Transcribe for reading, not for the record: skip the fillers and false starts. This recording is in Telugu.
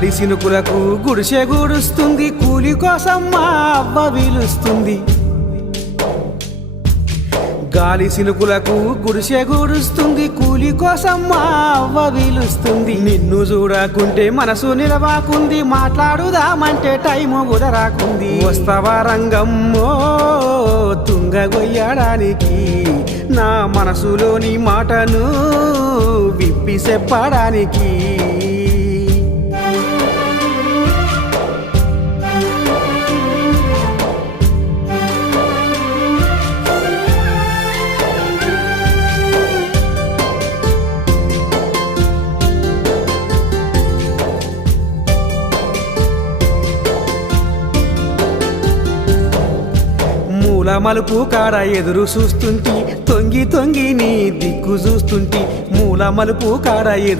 గాలి సినుకులకు గుడిసె గూడుస్తుంది, కూలి కోసం మా అవ్వ వీలుస్తుంది. గాలి సినుకులకు గుడిసె గూడుస్తుంది, కూలి కోసం మా అవ్వ వీలుస్తుంది. నిన్ను చూడకుంటే మనసు నిలవాకుంది, మాట్లాడుదామంటే టైము కుదరాకుంది. వస్తావా రంగమ్మో తుంగగొయ్యడానికి, నా మనసులోని మాటను విప్పి చెప్పడానికి. మూల మలుపు కాడ ఎదురు చూస్తుంటి, తొంగి తొంగి నీ దిక్కు చూస్తుంటి. మూల మలుపు కాడ ఎదురు